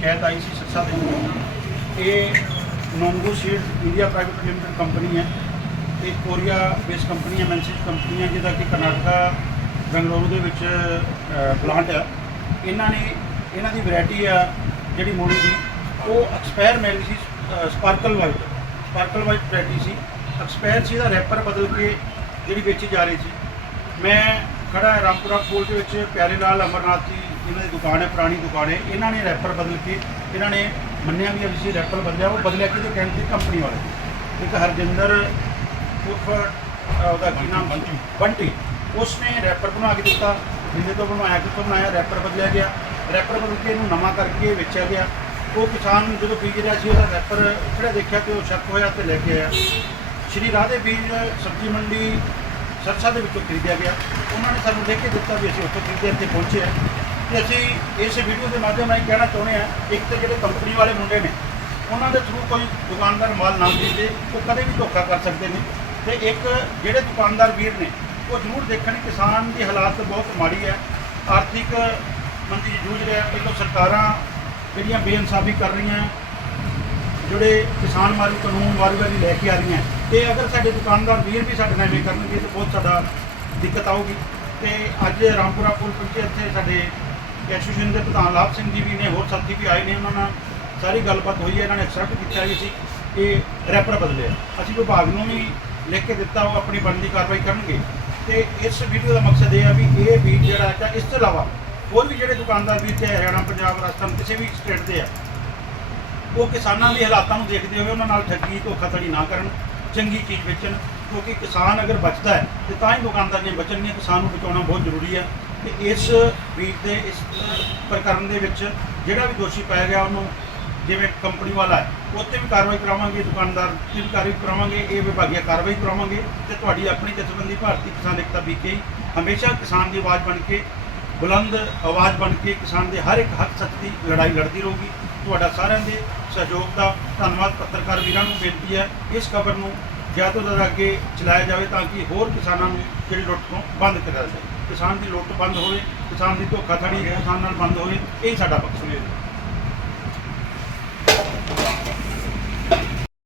ਸ਼ਾਇਦ ਆਈ ਸੀ ਸੱਸਾ ਦੇ ਵਿੱਚ। ਇਹ Nongwoo seed India private limited company ਹੈ। ਇਹ ਕੋਰੀਆ ਬੇਸ ਕੰਪਨੀ ਹੈ ਮੈਂਸਿਸ ਕੰਪਨੀ ਹੈ, ਜਿਹਦਾ ਕਿ ਕਰਨਾਟਕਾ, ਬੰਗਲੌਰ ਦੇ ਵਿੱਚ ਪਲਾਂਟ ਹੈ। ਇਹਨਾਂ ਨੇ, ਇਹਨਾਂ ਦੀ ਵੈਰਾਈਟੀ ਆ ਜਿਹੜੀ ਮੂਲੀ ਦੀ, ਉਹ ਐਕਸਪਾਇਰ ਮਿਲ ਸੀ sparkle white sparkle white variety ਸੀ। ਐਕਸਪਾਇਰ ਸੀ ਦਾ ਰੈਪਰ ਬਦਲ ਕੇ ਜਿਹੜੀ ਵੇਚੀ ਜਾ ਰਹੀ ਸੀ। ਮੈਂ ਖੜਾ ਹਾਂ ਰਾਮਪੁਰਾ ਫੂਲ ਦੇ ਵਿੱਚ ਪਿਆਰੇ ਲਾਲ ਅਮਰਨਾਥ ਜੀ ਇਹਨਾਂ ਦੀ ਦੁਕਾਨ ਹੈ ਪੁਰਾਣੀ ਦੁਕਾਨ ਹੈ। ਇਹਨਾਂ ਨੇ ਰੈਪਰ ਬਦਲ ਕੇ ਇਹਨਾਂ ਨੇ ਮੰਨਿਆ ਵੀ ਅਸੀਂ ਰੈਪਰ ਬਦਲਿਆ ਉਹ ਬਦਲਿਆ ਕਿਹਦੇ ਕਹਿਣ ਦੀ ਕੰਪਨੀ ਵਾਲੇ। ਇੱਕ ਹਰਜਿੰਦਰ ਉਰਫ ਉਹਦਾ ਕੀ ਨਾਮ? ਬੰਟੀ। ਬੰਟੀ। ਉਸਨੇ ਰੈਪਰ ਬਣਾ ਕੇ ਦਿੱਤਾ। ਜਿੰਨੇ ਤੋਂ ਬਣਵਾਇਆ ਕਿਤੋਂ ਬਣਾਇਆ ਰੈਪਰ ਬਦਲਿਆ ਗਿਆ। ਰੈਪਰ ਬਦਲ ਕੇ ਇਹਨੂੰ ਨਵਾਂ ਕਰਕੇ ਵੇਚਿਆ ਗਿਆ। ਉਹ ਕਿਸਾਨ ਜਦੋਂ ਬੀਜ ਰਿਹਾ ਸੀ ਉਹਦਾ ਰੈਪਰ ਜਿਹੜਾ ਦੇਖਿਆ ਤੇ ਉਹ ਸ਼ੱਕ ਹੋਇਆ ਤੇ ਲੈ ਕੇ ਆਇਆ। ਸ਼੍ਰੀ ਰਾਧੇ ਬੀਜ ਸਬਜ਼ੀ ਮੰਡੀ ਸਰਸਾ ਦੇ ਵਿੱਚੋਂ ਖਰੀਦਿਆ ਗਿਆ। ਉਹਨਾਂ ਨੇ ਸਾਨੂੰ ਦੇਖ ਕੇ ਦਿੱਤਾ ਵੀ ਅਸੀਂ ਉੱਥੇ ਖਰੀਦਿਆ, ਇੱਥੇ ਪਹੁੰਚੇ ਹਾਂ। ਤੇ ਅਸੀਂ ਇਸ ਵੀਡੀਓ ਦੇ ਮਾਧਿਅਮ ਨਾਲ ਕਹਿਣਾ ਚਾਹੁੰਦੇ ਹਾਂ, ਇੱਕ ਤਾਂ ਜਿਹੜੇ ਕੰਪਨੀ ਵਾਲੇ ਮੁੰਡੇ ਨੇ, ਉਹਨਾਂ ਦੇ ਥਰੂ ਕੋਈ ਦੁਕਾਨਦਾਰ ਮਾਲ ਨਾ ਖਰੀਦੇ, ਉਹ ਕਦੇ ਵੀ ਧੋਖਾ ਕਰ ਸਕਦੇ ਨੇ। ਤੇ ਇੱਕ ਜਿਹੜੇ ਦੁਕਾਨਦਾਰ ਵੀਰ ਨੇ, ਉਹ ਜ਼ਰੂਰ ਦੇਖਣ ਕਿਸਾਨ ਦੀ ਹਾਲਾਤ ਬਹੁਤ ਮਾੜੀ ਹੈ। ਆਰਥਿਕ ਮੰਦੀ ਜੂਝ ਰਿਹਾ ਪਹਿਲਾਂ ਸਰਕਾਰਾਂ ਜਿਹੜੀਆਂ ਬੇਇਨਸਾਫੀ ਕਰ ਰਹੀਆਂ ਜਿਹੜੇ ਕਿਸਾਨ ਮਾਰੂ ਕਾਨੂੰਨ ਵਾਰੀ ਵਾਰੀ ਲੈ ਕੇ ਆ ਰਹੀਆਂ, ਤੇ ਅਗਰ ਸਾਡੇ ਦੁਕਾਨਦਾਰ ਵੀਰ ਵੀ ਸਾਡੇ ਨਾਲ ਐਵੇਂ ਕਰਨਗੇ, ਤਾਂ ਬਹੁਤ ਸਾਡਾ ਦਿੱਕਤ ਆਊਗੀ। ਤੇ ਅੱਜ ਰਾਮਪੁਰਾ ਪੁਲ ਪਹੁੰਚੇ, ਇੱਥੇ ਸਾਡੇ ਐਸੋਸੀਏਸ਼ਨ ਦੇ ਪ੍ਰਧਾਨ ਲਾਭ ਸਿੰਘ ਜੀ ਵੀ ਨੇ, ਹੋਰ ਸਾਥੀ ਵੀ ਆਏ ਨੇ, ਉਹਨਾਂ ਨਾਲ ਸਾਰੀ ਗੱਲਬਾਤ ਹੋਈ ਹੈ, ਇਹਨਾਂ ਨੇ ਐਕਸੈਪਟ ਕੀਤਾ ਕਿ ਸੀ ਇਹ ਰੈਪਰ ਬਦਲਿਆ। ਅਸੀਂ ਵਿਭਾਗ ਨੂੰ ਵੀ ਲਿਖ ਕੇ ਦਿੱਤਾ, ਉਹ ਆਪਣੀ ਬਣਦੀ ਕਾਰਵਾਈ ਕਰਨਗੇ। ਤੇ ਇਸ ਵੀਡੀਓ ਦਾ ਮਕਸਦ ਇਹ ਆ ਵੀ ਇਹ ਵੀ ਜਿਹੜਾ ਹੈ ਇਸ ਤੋਂ ਇਲਾਵਾ ਹੋਰ ਵੀ ਜਿਹੜੇ ਦੁਕਾਨਦਾਰ ਵੀ ਤੇ ਹਰਿਆਣਾ, ਪੰਜਾਬ, ਰਾਜਸਥਾਨ, ਕਿਸੇ ਵੀ ਸਟੇਟ ਦੇ ਆ ਉਹ ਕਿਸਾਨਾਂ ਦੇ ਹਾਲਾਤਾਂ ਨੂੰ ਦੇਖਦੇ ਹੋਏ ਉਹਨਾਂ ਨਾਲ ਠੱਗੀ, ਧੋਖਾਧੜੀ ਨਾ ਕਰਨ, ਚੰਗੀ ਚੀਜ਼ ਵੇਚਣ, ਕਿਉਂਕਿ ਕਿਸਾਨ ਅਗਰ ਬਚਦਾ ਹੈ, ਤੇ ਤਾਂ ਹੀ ਦੁਕਾਨਦਾਰੀਆਂ ਬਚਣਗੀਆਂ ਕਿਸਾਨ ਨੂੰ ਬਚਾਉਣਾ ਬਹੁਤ ਜ਼ਰੂਰੀ ਹੈ। ਤੇ ਇਸ ਬੀਟ ਦੇ, ਇਸ ਪ੍ਰਕਰਨ ਦੇ ਵਿੱਚ ਜਿਹੜਾ ਵੀ ਦੋਸ਼ੀ ਪਾਇਆ ਗਿਆ, ਉਹਨੂੰ ਜਿਵੇਂ ਕੰਪਨੀ ਵਾਲਾ ਹੈ ਉੱਤੇ ਵੀ ਕਾਰਵਾਈ ਕਰਾਵਾਂਗੇ, ਦੁਕਾਨਦਾਰ ਤੇ ਵੀ ਕਾਰਵਾਈ ਕਰਾਵਾਂਗੇ, ਇਹ ਵਿਭਾਗੀਆ ਕਾਰਵਾਈ ਕਰਾਵਾਂਗੇ ਤੇ ਤੁਹਾਡੀ ਆਪਣੀ ਜਥੇਬੰਦੀ ਭਾਰਤੀ ਕਿਸਾਨ ਏਕਤਾ ਬੀਕੇ ਹਮੇਸ਼ਾ ਕਿਸਾਨ ਦੀ ਆਵਾਜ਼ ਬਣ ਕੇ, ਬੁਲੰਦ ਆਵਾਜ਼ ਬਣ ਕੇ ਕਿਸਾਨ ਦੇ ਹਰ ਇੱਕ ਹੱਕ ਸੱਚ ਦੀ ਲੜਾਈ ਲੜਦੀ ਰਹੂਗੀ। ਤੁਹਾਡਾ ਸਾਰਿਆਂ ਦੇ ਸਹਿਯੋਗ ਦਾ ਧੰਨਵਾਦ ਪੱਤਰਕਾਰ ਵੀਰਾਂ ਨੂੰ ਬੇਨਤੀ ਹੈ। ਇਸ ਖਬਰ ਨੂੰ ਜ਼ਿਆਦਾ ਤੋਂ ਜ਼ਿਆਦਾ ਅੱਗੇ ਚਲਾਇਆ ਜਾਵੇ ਤਾਂ ਕਿ ਹੋਰ ਕਿਸਾਨਾਂ ਨੂੰ ਜਿਹੜੀ ਲੁੱਟ ਤੋਂ ਬੰਦ ਕਰਿਆ ਜਾਵੇ। ਕਿਸਾਨ ਦੀ ਲੁੱਟ ਬੰਦ ਹੋਵੇ, ਕਿਸਾਨ ਦੀ ਧੋਖਾਧੜੀ ਕਿਸਾਨ ਨਾਲ ਬੰਦ ਹੋਵੇ, ਇਹ ਸਾਡਾ ਮਕਸਦ ਹੈ।